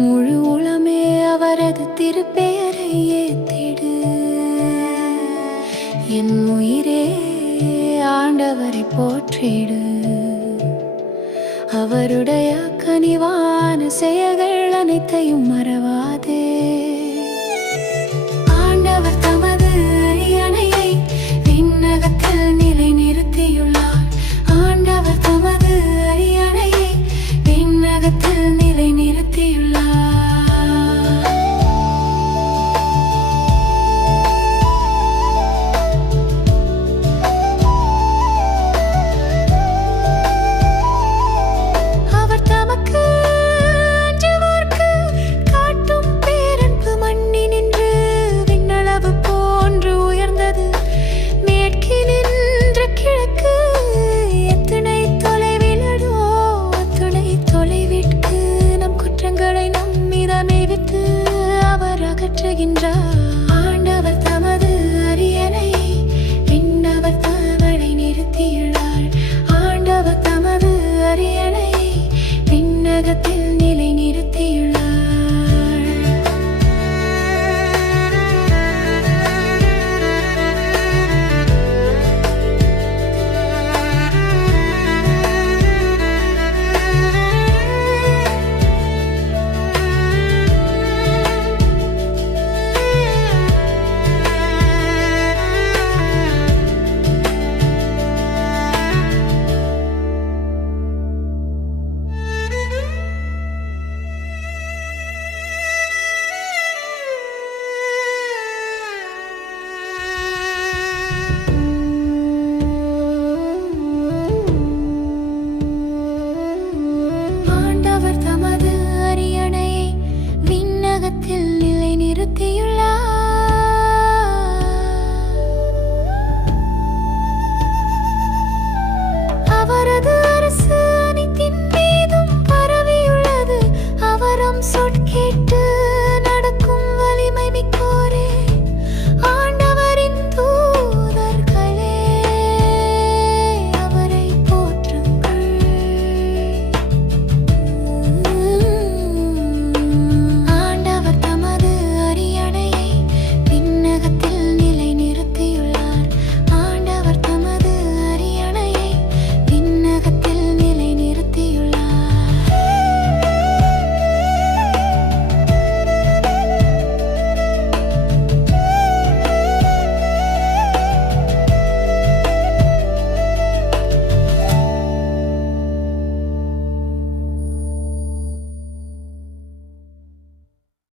முழு உளமே அவரது திருப்பெயரை ஏத்திடு. என் உயிரே ஆண்டவரை போற்றிடு. அவருடைய கனிவான செயல்கள் அனைத்தையும் மறவாதே. ஆண்டவர் தமது அரியணையை விண்ணகத்தில் நிலை நிறுத்தியுள்ளார். ஆண்டவர் தமது அரியணையை விண்ணகத்தில் நிலை நிறுத்தியுள்ளார். அவர் தமக்கு அஞ்சுவோர்க்கு காட்டும் பேரன்பு மண்ணினின்று விண்ணளவு போன்று உயர்ந்தது. மேற்கினின்று கிழக்கு எத்தனை தொலைவிலோ அத்துணை தொலைவிற்கு நம் குற்றங்களை நம்மிடமே விட்டு அவர் அகற்றுகின்றார்.